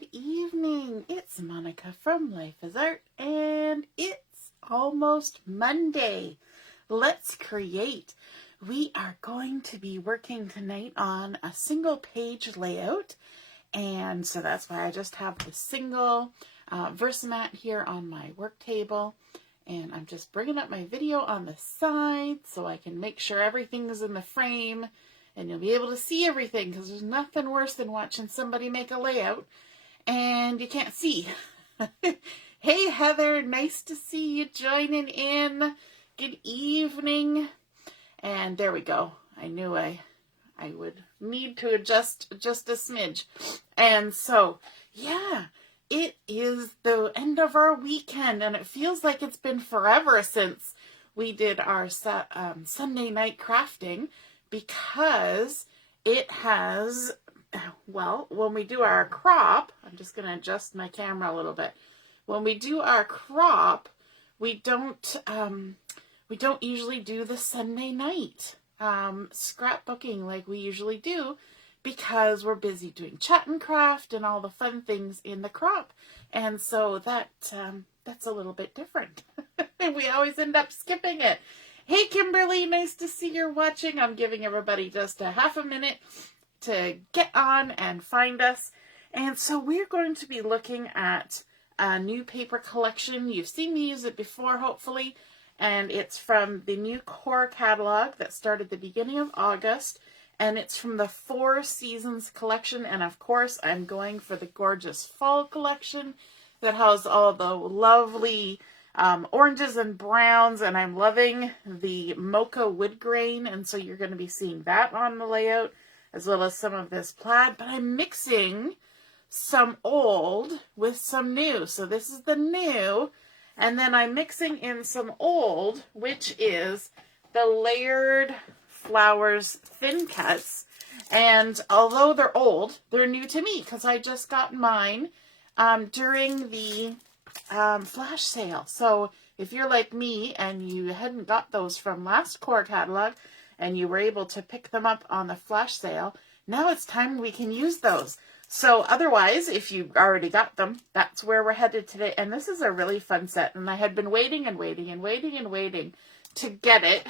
Good evening. It's Monica from Life is Art, and it's almost Monday. Let's create. We are going to be working tonight on a single page layout, and so that's why I just have the single Versamat here on my work table, and I'm just bringing up my video on the side so I can make sure everything is in the frame. And you'll be able to see everything, because there's nothing worse than watching somebody make a layout and you can't see. Hey Heather, nice to see you joining in. Good evening. And there we go. I knew I would need to adjust just a smidge. And so, yeah, it is the end of our weekend, and it feels like it's been forever since we did our Sunday night crafting. Because it has, well, when we do our crop, I'm just going to adjust my camera a little bit. When we do our crop, we don't usually do the Sunday night scrapbooking like we usually do, because we're busy doing chat and craft and all the fun things in the crop. And so that's a little bit different. We always end up skipping it. Hey Kimberly, nice to see you're watching. I'm giving everybody just a half a minute to get on and find us. And so we're going to be looking at a new paper collection. You've seen me use it before, hopefully. And it's from the new core catalog that started the beginning of August. And it's from the 4 Seasons collection. And of course, I'm going for the gorgeous fall collection that has all the lovely oranges and browns, and I'm loving the mocha wood grain, and so you're going to be seeing that on the layout, as well as some of this plaid, but I'm mixing some old with some new. So this is the new, and then I'm mixing in some old, which is the layered flowers thin cuts, and although they're old, they're new to me, because I just got mine during the flash sale. So if you're like me and you hadn't got those from last core catalog and you were able to pick them up on the flash sale, now it's time we can use those. So otherwise, if you already got them, that's where we're headed today. And this is a really fun set, and I had been waiting and waiting and waiting and waiting to get it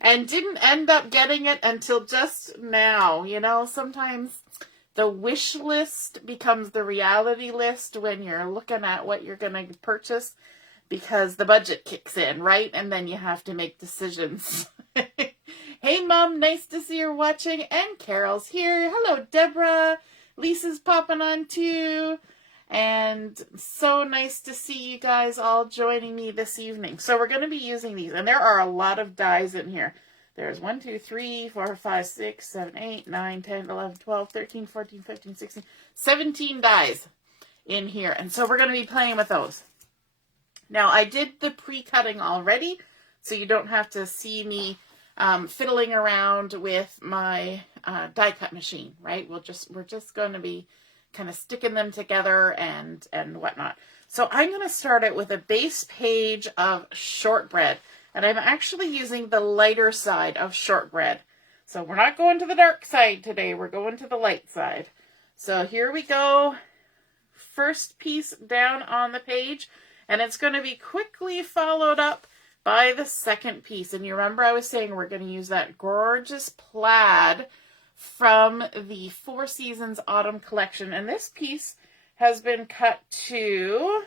and didn't end up getting it until just now. You know, sometimes the wish list becomes the reality list when you're looking at what you're going to purchase, because the budget kicks in, right? And then you have to make decisions. Hey, Mom, nice to see you're watching. And Carol's here. Hello, Deborah. Lisa's popping on too. And so nice to see you guys all joining me this evening. So we're going to be using these, and there are a lot of dies in here. There's 1, 2, 3, 4, 5, 6, 7, 8, 9, 10, 11, 12, 13, 14, 15, 16, 17 dies in here. And so we're going to be playing with those. Now, I did the pre-cutting already, so you don't have to see me fiddling around with my die cut machine, right? We're just going to be kind of sticking them together and whatnot. So I'm going to start it with a base page of shortbread. And I'm actually using the lighter side of shortbread. So we're not going to the dark side today. We're going to the light side. So here we go. First piece down on the page. And it's going to be quickly followed up by the second piece. And you remember I was saying we're going to use that gorgeous plaid from the 4 Seasons Autumn Collection. And this piece has been cut to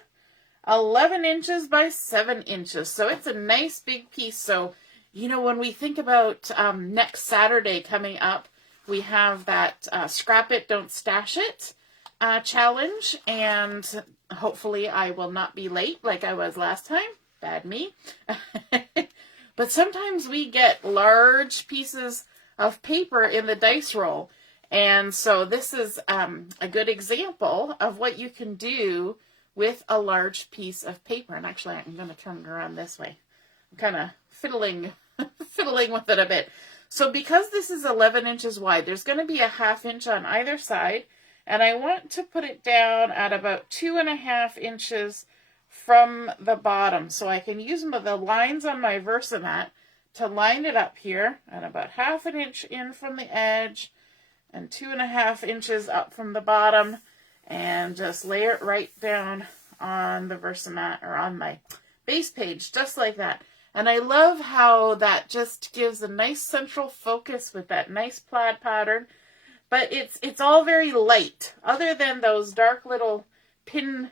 11 inches by 7 inches. So it's a nice big piece. So, you know, when we think about next Saturday coming up, we have that Scrap It, Don't Stash It challenge. And hopefully I will not be late like I was last time. Bad me. But sometimes we get large pieces of paper in the dice roll. And so this is a good example of what you can do with a large piece of paper. And actually, I'm going to turn it around this way. I'm kind of fiddling with it a bit. So because this is 11 inches wide, there's going to be a 1/2 inch on either side. And I want to put it down at about 2.5 inches from the bottom. So I can use the lines on my Versamat to line it up here at about 1/2 inch in from the edge and 2.5 inches up from the bottom, and just lay it right down on the Versamat or on my base page, just like that. And I love how that just gives a nice central focus with that nice plaid pattern. But it's all very light, other than those dark little pin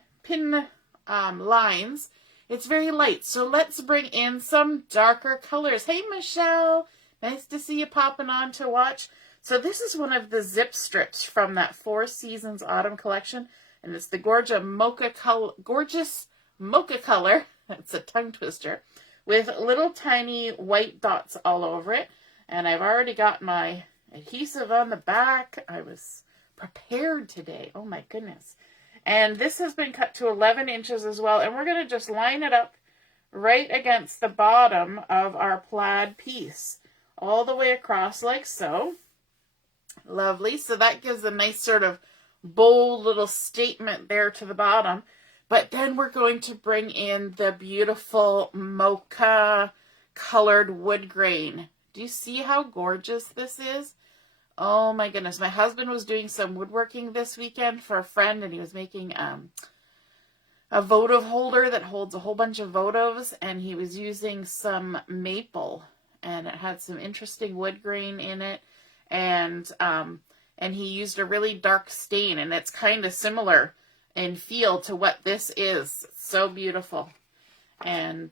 lines. It's very light. So let's bring in some darker colors. Hey, Michelle, nice to see you popping on to watch. So this is one of the zip strips from that Four Seasons Autumn collection, and it's the gorgeous mocha color. That's a tongue twister, with little tiny white dots all over it. And I've already got my adhesive on the back. I was prepared today. Oh my goodness. And this has been cut to 11 inches as well. And we're going to just line it up right against the bottom of our plaid piece, all the way across like so. Lovely. So that gives a nice sort of bold little statement there to the bottom. But then we're going to bring in the beautiful mocha colored wood grain. Do you see how gorgeous this is? Oh my goodness. My husband was doing some woodworking this weekend for a friend, and he was making a votive holder that holds a whole bunch of votives, and he was using some maple, and it had some interesting wood grain in it, and he used a really dark stain, and it's kind of similar in feel to what this is. It's so beautiful. And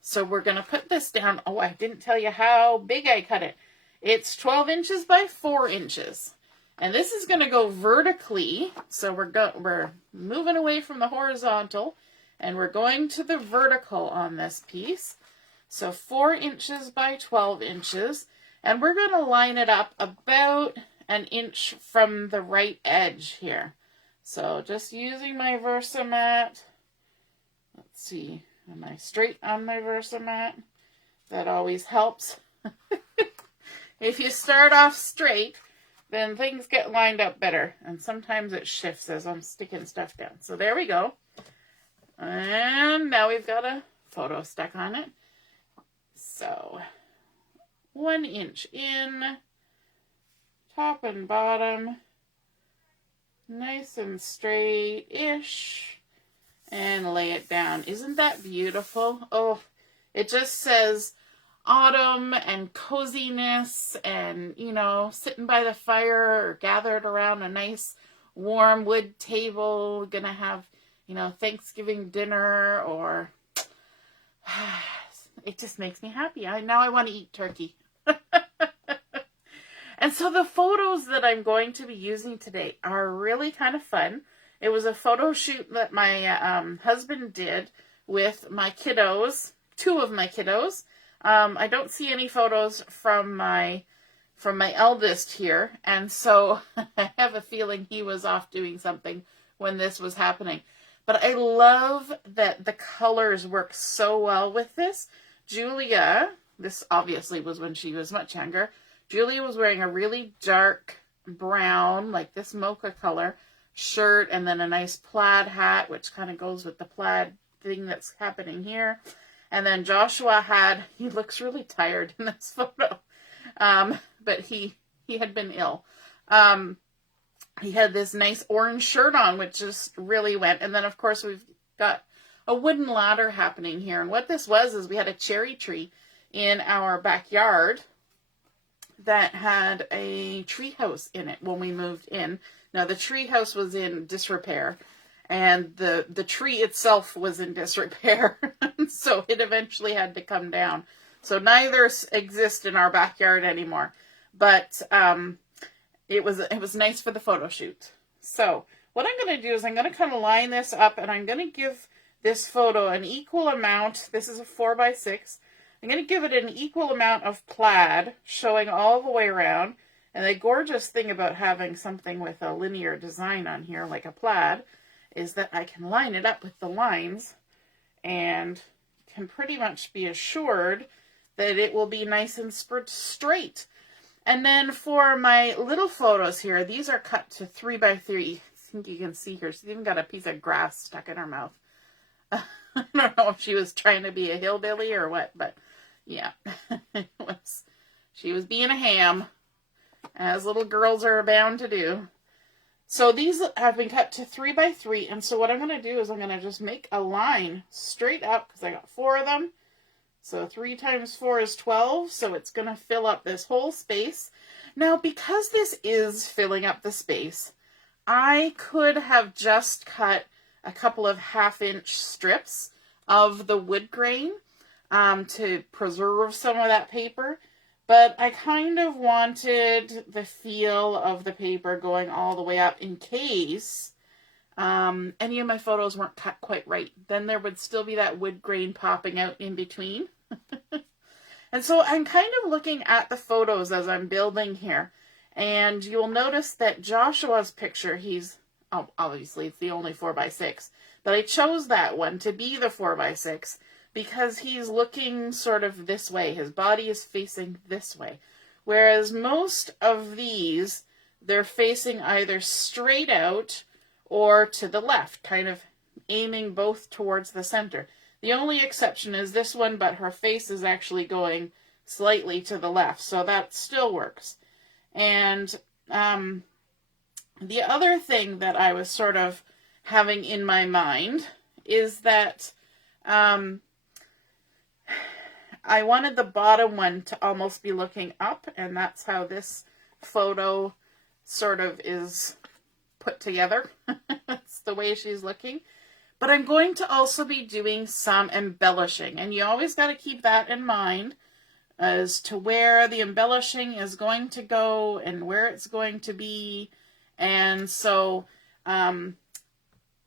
so we're going to put this down. Oh, I didn't tell you how big I cut it. It's 12 inches by 4 inches. And this is going to go vertically. So we're moving away from the horizontal, and we're going to the vertical on this piece. So 4 inches by 12 inches. And we're going to line it up about an inch from the right edge here. So just using my Versamat. Let's see. Am I straight on my Versamat? That always helps. If you start off straight, then things get lined up better. And sometimes it shifts as I'm sticking stuff down. So there we go. And now we've got a photo stuck on it. So 1 inch in, top and bottom, nice and straight-ish, and lay it down. Isn't that beautiful? Oh, it just says autumn and coziness and, you know, sitting by the fire or gathered around a nice warm wood table, gonna have, you know, Thanksgiving dinner, or it just makes me happy. Now I want to eat turkey. And so the photos that I'm going to be using today are really kind of fun. It was a photo shoot that my husband did with my kiddos, 2 of my kiddos. I don't see any photos from my eldest here, and so I have a feeling he was off doing something when this was happening. But I love that the colors work so well with this. Julia, this obviously was when she was much younger, Julia was wearing a really dark brown, like this mocha color, shirt, and then a nice plaid hat, which kind of goes with the plaid thing that's happening here. And then Joshua he looks really tired in this photo, but he had been ill. He had this nice orange shirt on, which just really went. And then, of course, we've got a wooden ladder happening here. And what this was is we had a cherry tree in our backyard that had a tree house in it when we moved in. Now, the tree house was in disrepair, and the tree itself was in disrepair, so it eventually had to come down. So neither exist in our backyard anymore, but it was nice for the photo shoot. So what I'm going to do is I'm going to kind of line this up, and I'm going to give this photo an equal amount. This is a 4x6. I'm going to give it an equal amount of plaid, showing all the way around. And the gorgeous thing about having something with a linear design on here, like a plaid, is that I can line it up with the lines and can pretty much be assured that it will be nice and straight. And then for my little photos here, these are cut to 3x3. I think you can see here, she's even got a piece of grass stuck in her mouth. I don't know if she was trying to be a hillbilly or what, but yeah, she was being a ham. as little girls are bound to do. So these have been cut to 3 by 3, and so what I'm going to do is I'm going to just make a line straight up, because I got 4 of them. So 3 times 4 is 12, so it's going to fill up this whole space. Now, because this is filling up the space, I could have just cut a couple of 1/2-inch strips of the wood grain to preserve some of that paper. But I kind of wanted the feel of the paper going all the way up in case any of my photos weren't cut quite right. Then there would still be that wood grain popping out in between. And so I'm kind of looking at the photos as I'm building here. And you'll notice that Joshua's picture, obviously it's the only 4 by 6, but I chose that one to be the 4 by 6 because he's looking sort of this way. His body is facing this way. Whereas most of these, they're facing either straight out or to the left, kind of aiming both towards the center. The only exception is this one, but her face is actually going slightly to the left, so that still works. And the other thing that I was sort of having in my mind is that I wanted the bottom one to almost be looking up, and that's how this photo sort of is put together. That's the way she's looking. But I'm going to also be doing some embellishing, and you always got to keep that in mind as to where the embellishing is going to go and where it's going to be. And so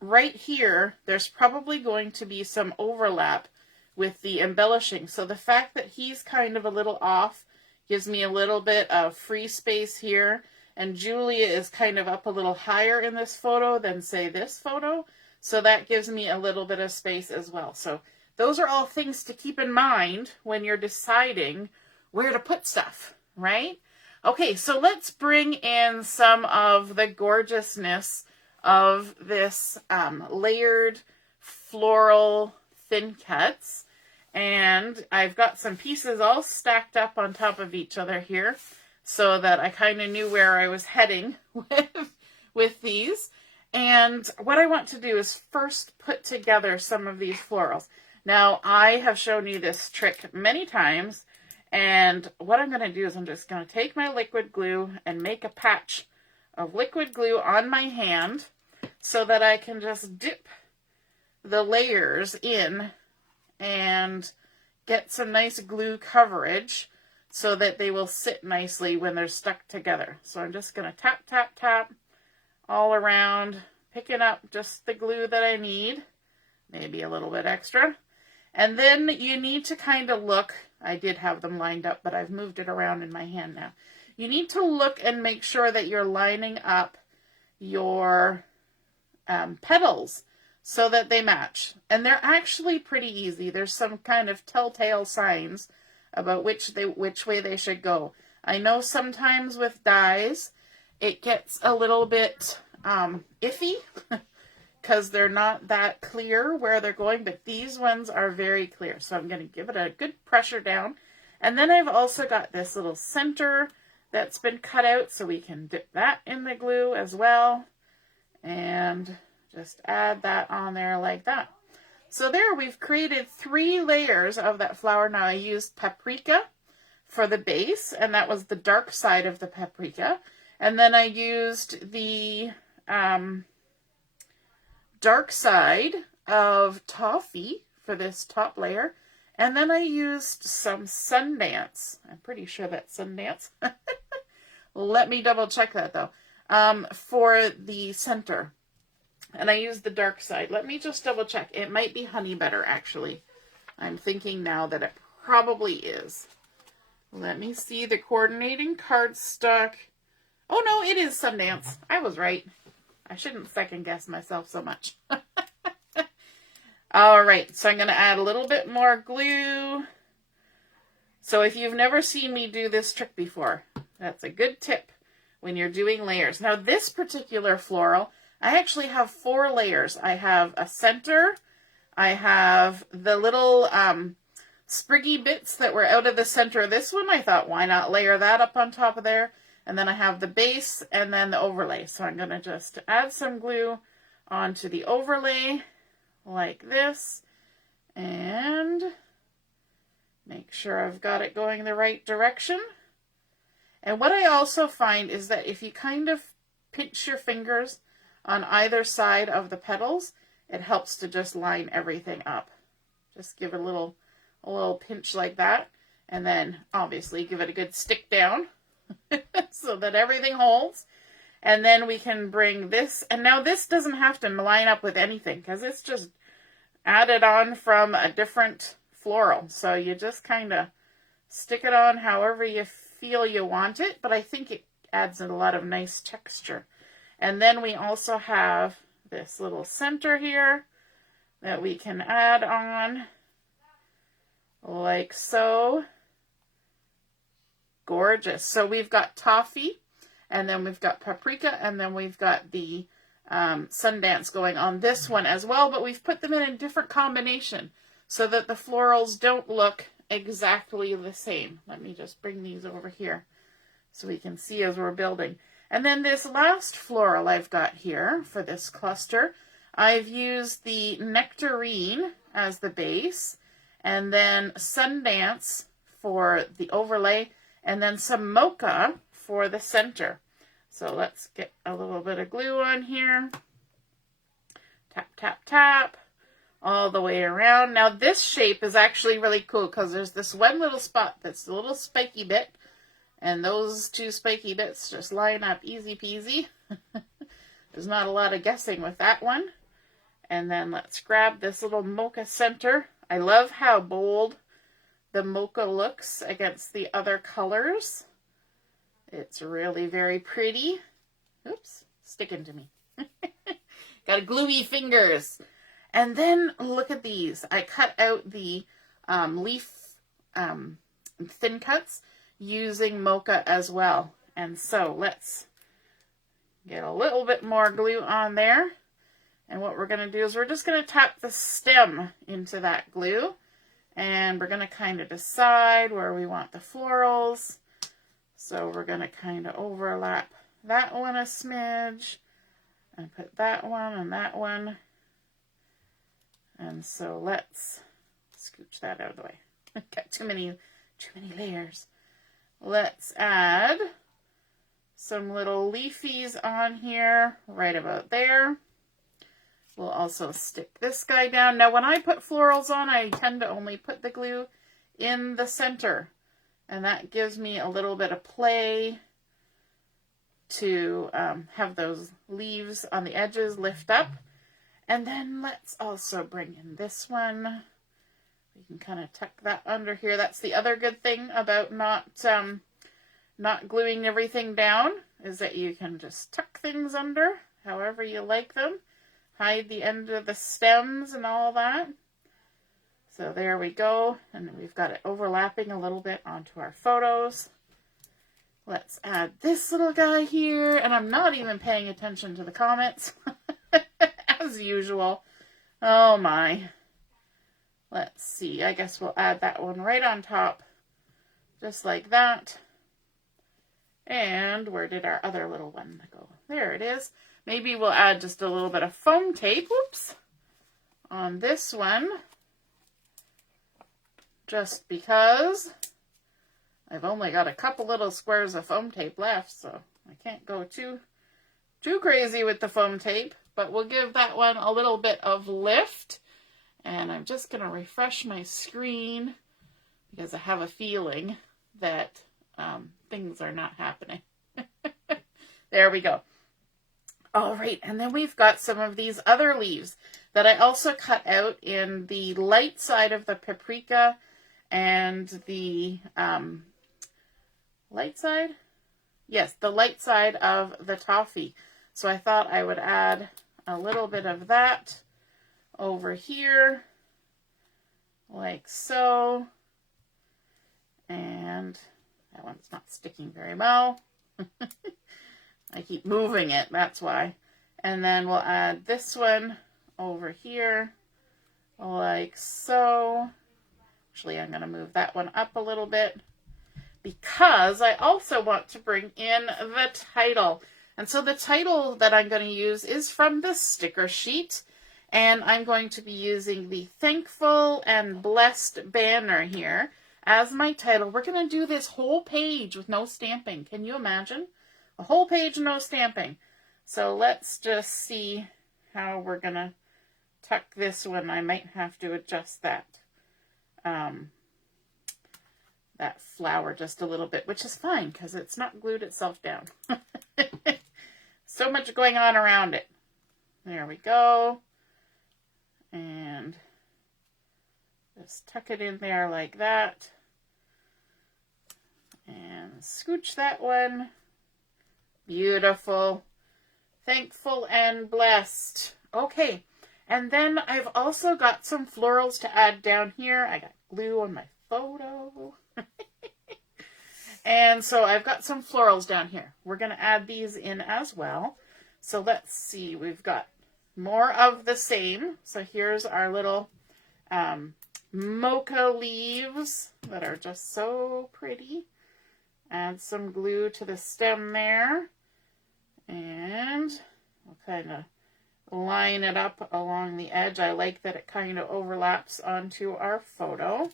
right here, there's probably going to be some overlap with the embellishing. So the fact that he's kind of a little off gives me a little bit of free space here. And Julia is kind of up a little higher in this photo than, say, this photo. So that gives me a little bit of space as well. So those are all things to keep in mind when you're deciding where to put stuff, right? Okay, so let's bring in some of the gorgeousness of this layered floral thin cuts. And I've got some pieces all stacked up on top of each other here so that I kind of knew where I was heading with these. And what I want to do is first put together some of these florals. Now, I have shown you this trick many times, and what I'm going to do is I'm just going to take my liquid glue and make a patch of liquid glue on my hand so that I can just dip the layers in and get some nice glue coverage so that they will sit nicely when they're stuck together. So I'm just going to tap, tap, tap all around, picking up just the glue that I need, maybe a little bit extra. And then you need to kind of look, I did have them lined up, but I've moved it around in my hand now. You need to look and make sure that you're lining up your petals so that they match. And they're actually pretty easy. There's some kind of telltale signs about which way they should go. I know sometimes with dies, it gets a little bit iffy because they're not that clear where they're going, but these ones are very clear. So I'm going to give it a good pressure down. And then I've also got this little center that's been cut out, so we can dip that in the glue as well. And just add that on there like that. So there we've created 3 layers of that flower. Now I used paprika for the base, and that was the dark side of the paprika. And then I used the dark side of toffee for this top layer. And then I used some Sundance. I'm pretty sure that's Sundance. Let me double check that though. For the center. And I used the dark side. Let me just double check. It might be Honey Butter actually. I'm thinking now that it probably is. Let me see the coordinating cardstock. Oh no, it is Sundance. I was right. I shouldn't second guess myself so much. All right, so I'm going to add a little bit more glue. So if you've never seen me do this trick before, that's a good tip when you're doing layers. Now this particular floral, I actually have 4 layers. I have a center, I have the little spriggy bits that were out of the center of this one. I thought, why not layer that up on top of there? And then I have the base and then the overlay. So I'm going to just add some glue onto the overlay like this. And make sure I've got it going the right direction. And what I also find is that if you kind of pinch your fingers on either side of the petals, it helps to just line everything up. Just give it a little pinch like that. And then obviously give it a good stick down so that everything holds. And then we can bring this. And now this doesn't have to line up with anything because it's just added on from a different floral. So you just kind of stick it on however you feel you want it. But I think it adds a lot of nice texture. And then we also have this little center here that we can add on like so. Gorgeous. So we've got toffee, and then we've got paprika, and then we've got the Sundance going on this one as well, but we've put them in a different combination so that the florals don't look exactly the same. Let me just bring these over here so we can see as we're building. And then this last floral I've got here for this cluster, I've used the Nectarine as the base, and then Sundance for the overlay, and then some Mocha for the center. So let's get a little bit of glue on here. Tap, tap, tap, all the way around. Now this shape is actually really cool because there's this one little spot that's a little spiky bit, and those two spiky bits just line up easy peasy. There's not a lot of guessing with that one. And then let's grab this little Mocha center. I love how bold the Mocha looks against the other colors. It's really very pretty. Oops, sticking to me. Got gluey fingers. And then look at these. I cut out the leaf thin cuts using Mocha as well. And so let's get a little bit more glue on there. And what we're going to do is we're just going to tap the stem into that glue. And we're going to kind of decide where we want the florals. So we're going to kind of overlap that one a smidge. And put that one and that one. And so let's scooch that out of the way. Got too many layers. Let's add some little leafies on here right about there. We'll also stick this guy down. Now when I put florals on, I tend to only put the glue in the center. And that gives me a little bit of play to have those leaves on the edges lift up. And then let's also bring in this one. We can kind of tuck that under here. That's the other good thing about not gluing everything down, is that you can just tuck things under however you like them. Hide the end of the stems and all that. So there we go. And we've got it overlapping a little bit onto our photos. Let's add this little guy here. And I'm not even paying attention to the comments. As usual. Oh my. Let's see. I guess we'll add that one right on top. Just like that. And where did our other little one go? There it is. Maybe we'll add just a little bit of foam tape, whoops, on this one. Just because I've only got a couple little squares of foam tape left, so I can't go too crazy with the foam tape. But we'll give that one a little bit of lift. And I'm just going to refresh my screen because I have a feeling that things are not happening. There we go. All right, and then we've got some of these other leaves that I also cut out in the light side of the paprika and the light side? Yes, the light side of the toffee. So I thought I would add a little bit of that over here, like so. And that one's not sticking very well. I keep moving it, that's why. And then we'll add this one over here, like so. Actually, I'm going to move that one up a little bit. because I also want to bring in the title. And so the title that I'm going to use is from the sticker sheet. And I'm going to be using the Thankful and Blessed banner here as my title. We're going to do this whole page with no stamping. Can you imagine? A whole page, no stamping. So let's just see how we're going to tuck this one. I might have to adjust that that flower just a little bit, which is fine because it's not glued itself down. So much going on around it. There we go. And just tuck it in there like that. And scooch that one. Beautiful. Thankful and blessed. Okay. And then I've also got some florals to add down here. I got glue on my photo. And so I've got some florals down here. We're going to add these in as well. So let's see. We've got more of the same. So here's our little mocha leaves that are just so pretty. Add some glue to the stem there. And we'll kind of line it up along the edge. I like that it kind of overlaps onto our photo.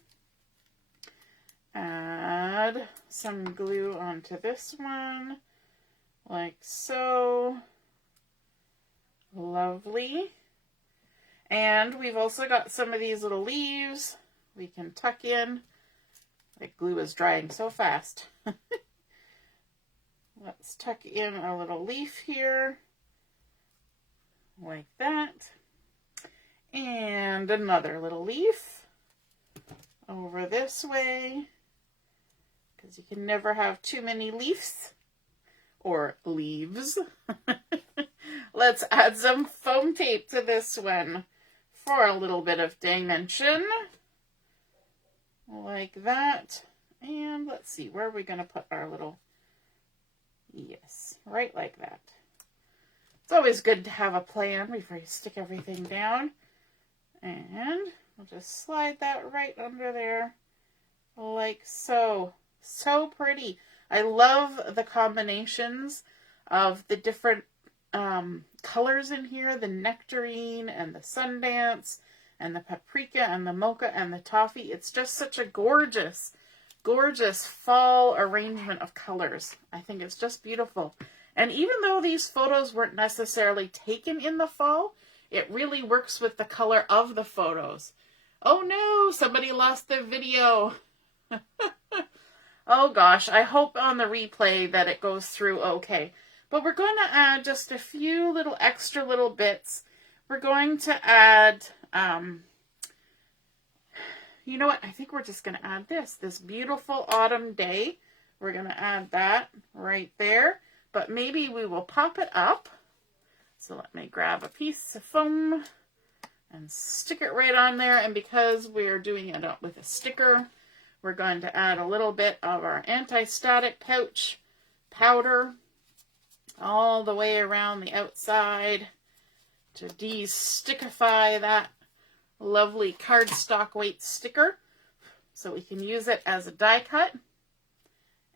Add some glue onto this one, like so. Lovely. And we've also got some of these little leaves we can tuck in. The glue is drying so fast. Let's tuck in a little leaf here, like that. And another little leaf over this way, because you can never have too many leaves or leaves. Let's add some foam tape to this one for a little bit of dimension, like that. And let's see, where are we going to put our little, yes, right like that. It's always good to have a plan before you stick everything down. And we'll just slide that right under there, like so. So pretty. I love the combinations of the different colors in here, the nectarine and the Sundance and the paprika and the mocha and the toffee. It's just such a gorgeous, gorgeous fall arrangement of colors. I think it's just beautiful. And even though these photos weren't necessarily taken in the fall, it really works with the color of the photos. Oh no, somebody lost their video. Oh gosh, I hope on the replay that it goes through okay. But we're going to add just a few little extra little bits. We're going to add, you know what, I think we're just going to add this beautiful autumn day. We're going to add that right there. But maybe we will pop it up. So let me grab a piece of foam and stick it right on there. And because we're doing it up with a sticker, we're going to add a little bit of our anti-static pouch powder all the way around the outside to de-stickify that lovely cardstock weight sticker so we can use it as a die cut.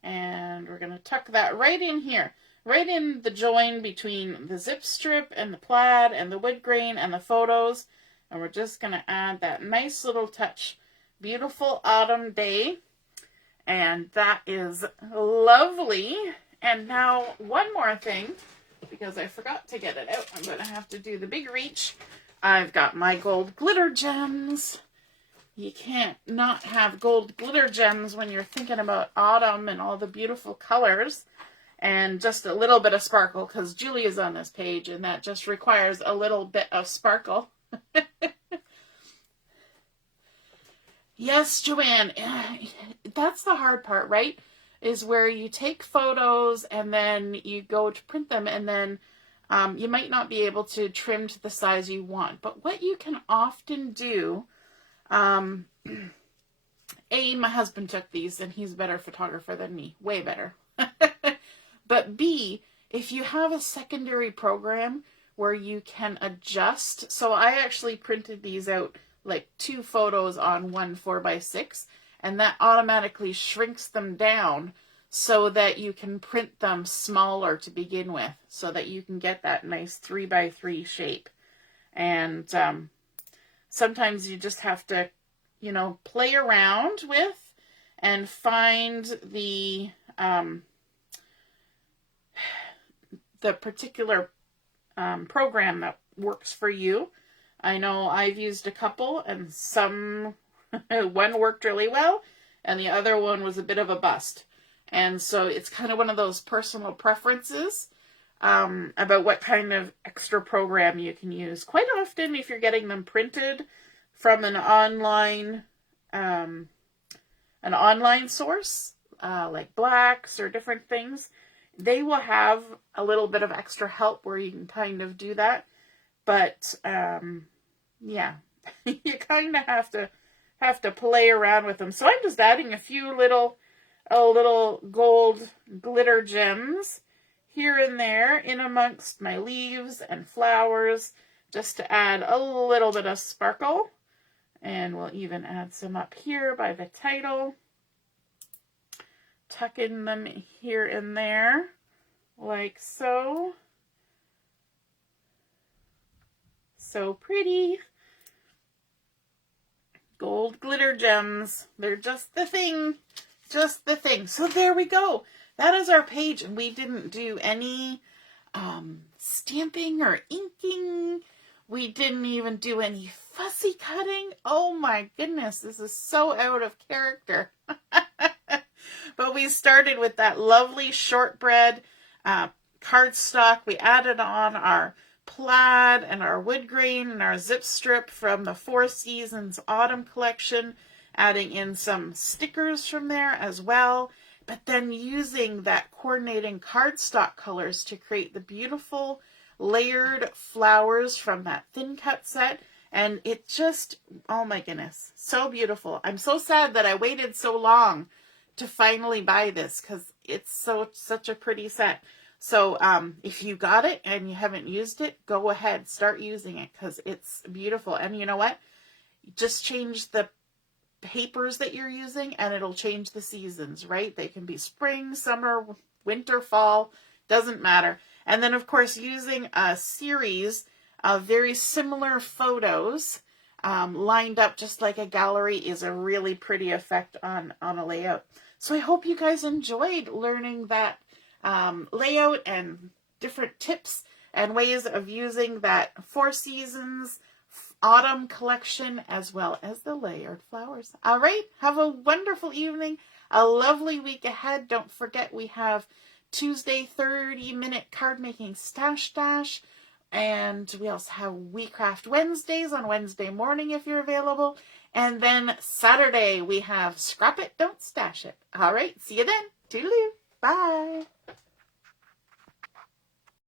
And we're going to tuck that right in here, right in the join between the zip strip and the plaid and the wood grain and the photos. And we're just going to add that nice little touch. Beautiful autumn day. And that is lovely. And now one more thing, because I forgot to get it out. I'm going to have to do the big reach. I've got my gold glitter gems. You can't not have gold glitter gems when you're thinking about autumn and all the beautiful colors. And just a little bit of sparkle, because Julia's on this page, and that just requires a little bit of sparkle. Yes, Joanne, that's the hard part, right? Is where you take photos and then you go to print them, and then you might not be able to trim to the size you want. But what you can often do, A, my husband took these, and he's a better photographer than me, way better. But B, if you have a secondary program where you can adjust, so I actually printed these out like 2 photos on one 4x6, and that automatically shrinks them down so that you can print them smaller to begin with, so that you can get that nice 3x3 shape. And sometimes you just have to, you know, play around with and find the particular program that works for you. I know I've used a couple, and one worked really well and the other one was a bit of a bust. And so it's kind of one of those personal preferences about what kind of extra program you can use. Quite often, if you're getting them printed from an online source, like Blacks or different things, they will have a little bit of extra help where you can kind of do that. But yeah, you kind of have to play around with them. So I'm just adding a few little gold glitter gems here and there in amongst my leaves and flowers, just to add a little bit of sparkle. And we'll even add some up here by the title. Tucking them here and there, like so. So pretty. Gold glitter gems. They're just the thing. Just the thing. So there we go. That is our page, and we didn't do any stamping or inking. We didn't even do any fussy cutting. Oh my goodness, this is so out of character. But we started with that lovely shortbread cardstock. We added on our plaid and our wood grain and our zip strip from the Four Seasons Autumn collection, adding in some stickers from there as well, but then using that coordinating cardstock colors to create the beautiful layered flowers from that thin cut set. And it just, oh my goodness, so beautiful. I'm so sad that I waited so long to finally buy this, because it's such a pretty set. So if you got it and you haven't used it, go ahead, start using it, because it's beautiful. And you know what? Just change the papers that you're using and it'll change the seasons, right? They can be spring, summer, winter, fall, doesn't matter. And then, of course, using a series of very similar photos lined up just like a gallery is a really pretty effect on a layout. So I hope you guys enjoyed learning that layout and different tips and ways of using that Four Seasons Autumn collection, as well as the layered flowers. All right, have a wonderful evening, a lovely week ahead. Don't forget, we have Tuesday 30-minute card making stash dash, and we also have We Craft Wednesdays on Wednesday morning if you're available. And then Saturday we have Scrap It, Don't Stash It. All right, see you then. Toodaloo. Bye.